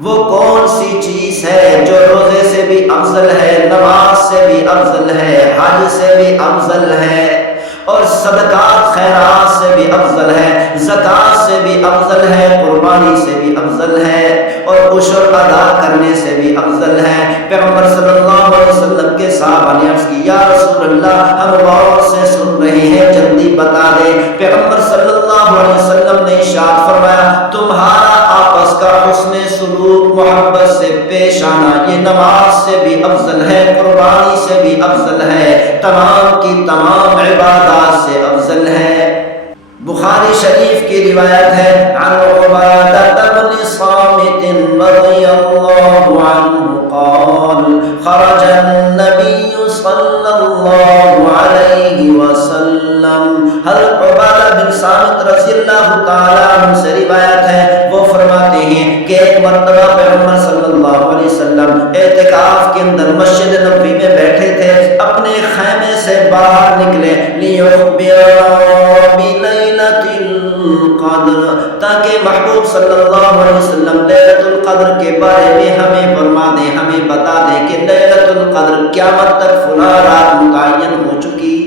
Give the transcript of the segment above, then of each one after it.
وہ کون سی چیز ہے جو روزے سے بھی افضل ہے، نماز سے بھی افضل ہے، حج سے بھی افضل ہے، اور صدقات خیرات سے بھی افضل ہے، زکوٰۃ سے بھی افضل ہے، قربانی سے بھی افضل ہے، اور عشر ادا کرنے سے بھی افضل ہے۔ پیغمبر صلی اللہ علیہ وسلم کے صحابہ نے عرض کی، یا رسول اللہ ہم غور سے سن رہے ہیں، جلدی بتا دیں۔ پیغمبر صلی اللہ علیہ وسلم نے ارشاد فرمایا، تمہارا آپس کا حسن سلوک، محبت سے پیش آنا، یہ نماز سے بھی افضل ہے، قربانی سے بھی افضل ہے، تمام کی تمام عبادات سے افضل ہے۔ بخاری شریف کی روایت ہے، عن عبادہ بن صامت رضی اللہ عنہ قال خرج النبی صلی اللہ علیہ وسلم۔ حضرت عبادہ بن صامت رضی اللہ تعالیٰ عنہ سے روایت ہے، وہ فرماتے ہیں کہ ایک مرتبہ پیغمبر صلی اللہ علیہ وسلم اعتکاف کے اندر مسجد نبوی میں بیٹھے تھے، اپنے خیمے سے باہر نکلے، بِلَيْلَةِ الْقَدْرِ، تاکہ محبوب صلی اللہ علیہ وسلم لیلۃ القدر کے بارے میں ہمیں فرما دیں، ہمیں بتا دیں کہ لیلۃ القدر قیامت تک فلاں رات متعین ہو چکی۔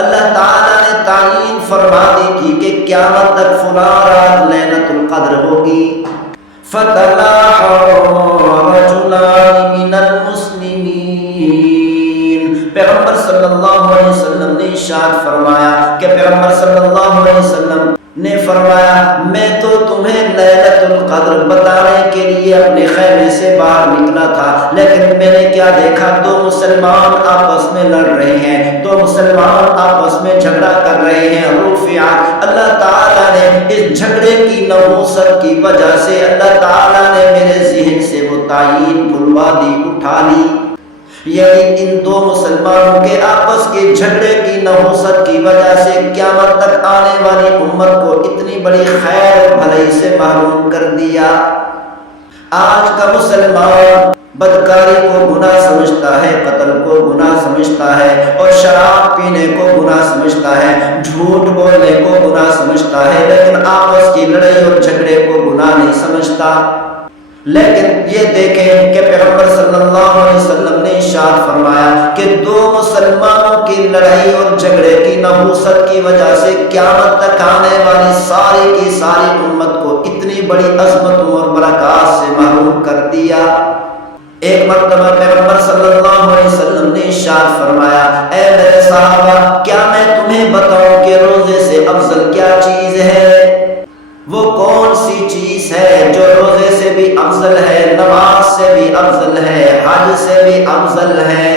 اللہ تعالیٰ نے تعین فرما دی تھی کہ قیامت تک فلاں رات لیلۃ القدر ہوگی۔ فَتَلَاحَى رَجُلَانِ مِنَ الْمُسْلِمِينَ، پیغمبر صلی اللہ علیہ وسلم نے ارشاد فرمایا کہ پیغمبر صلی اللہ علیہ وسلم نے فرمایا، میں تو تمہیں لیلۃ القدر بتانے کے لیے اپنے خیمے سے باہر نکلا تھا، لیکن میں نے کیا دیکھا، دو مسلمان آپس میں لڑ رہے ہیں، دو مسلمان آپس میں جھگڑا کر رہے ہیں۔ رفعت، اللہ تعالیٰ نے اس جھگڑے کی نحوست کی وجہ سے اللہ تعالیٰ نے میرے ذہن سے وہ تعین بھلوا دی، اٹھا لی، یعنی ان دو مسلمانوں کے آپس کے جھگڑے کی نحوست کی وجہ سے قیامت تک آنے والی امت کو اتنی بڑی خیر اور بھلائی سے محروم کر دیا۔ آج کا مسلمان بدکاری کو گناہ سمجھتا ہے، قتل کو گناہ سمجھتا ہے، اور شراب پینے کو گناہ سمجھتا ہے، جھوٹ بولنے کو گناہ سمجھتا ہے، لیکن آپس کی لڑائی اور جھگڑے کو گناہ نہیں سمجھتا۔ لیکن یہ دیکھیں کہ پیغمبر صلی اللہ علیہ وسلم نے ارشاد فرمایا کہ دو مسلمانوں کی لڑائی اور جھگڑے کی نحوست کی وجہ سے قیامت تک آنے والی ساری کی ساری امت کو اتنی بڑی عظمتوں اور برکات سے محروم کر دیا۔ ایک مرتبہ پیغمبر صلی اللہ علیہ وسلم نے ارشاد فرمایا، اے میرے صحابہ، کیا میں تمہیں بتاؤں کہ روزے سے افضل کیا چیز ہے؟ وہ کون سی چیز ہے جو روزے سے بھی افضل ہے، نماز سے بھی افضل ہے، حج سے بھی افضل ہے،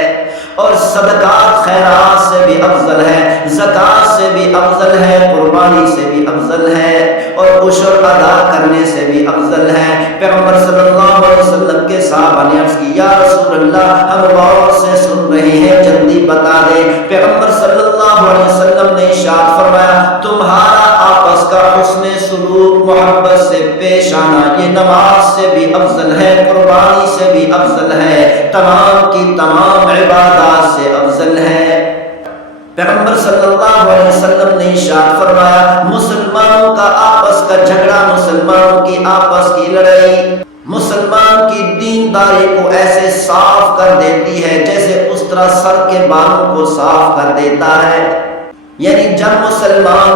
اور صدقات خیرات سے بھی افضل ہے، زکوٰۃ سے بھی افضل ہے، قربانی سے بھی افضل ہے، اور عشر ادا کرنے سے بھی افضل ہے۔ پیغمبر صلی اللہ علیہ وسلم کے صحابہ نے عرض کی، یا رسول اللہ ہم غور سے سن رہے ہیں، جلدی بتا دیں۔ پیغمبر صلی اللہ علیہ وسلم نے ارشاد فرمایا، تمہارا آپس کا حسن سلوک، محبت سے پیش آنا، یہ نماز سے بھی افضل ہے، قربانی سے بھی افضل ہے، تمام کی تمام عبادات سے افضل ہے۔ پیغمبر صلی اللہ علیہ وسلم نے ارشاد فرمایا، مسلمانوں کا آپس کا جھگڑا، مسلمانوں کی آپس کی لڑائی مسلمان کی دینداری کو ایسے صاف کر دیتی ہے جیسے اس طرح سر کے بالوں کو صاف کر دیتا ہے۔ یعنی جب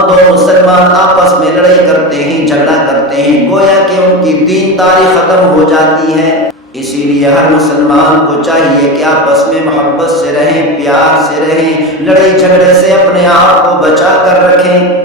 دو مسلمان آپس میں لڑائی کرتے ہیں، جھگڑا کرتے ہیں، گویا کہ ان کی دینداری ختم ہو جاتی ہے۔ اسی لیے ہر مسلمان کو چاہیے کہ آپس میں محبت سے رہیں، پیار سے رہیں، لڑائی جھگڑے سے اپنے آپ کو بچا کر رکھیں۔